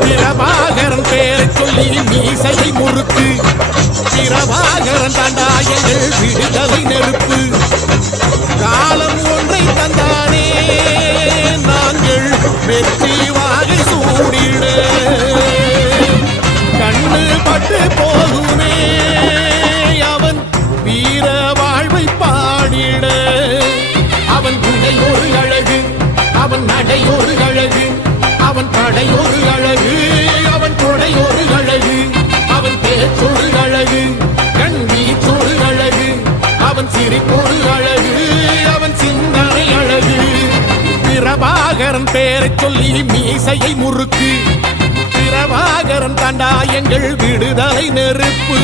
பிரபாகரன் பேரை சொல்லி மீசையை முறுக்கு. பிரபாகரன் தாண்டா எங்கள் விடுதலை நெருப்பு. காலம் ஒன்றை தந்தானே நாங்கள் வெற்றி வாகை சூடிட. கண்ணு பட்டு போகுமே அவன் வீர வாழ்வை பாடிட. அவன் குடை ஒரு அழகு, அவன் நடை ஒரு அழகு, அவன் படை ஒரு அழகு, அவன் கொடை ஒரு அழகு, அவன் பேச்சொரு அழகு, கண் வீச்சொரு அழகு, அவன் சிரிப்பொரு அழகு, அவன் சிந்தனை அழகு. பிரபாகரன் பேரை சொல்லி மீசையை முறுக்கு. பிரபாகரன் தாண்டா எங்கள் விடுதலை நெருப்பு.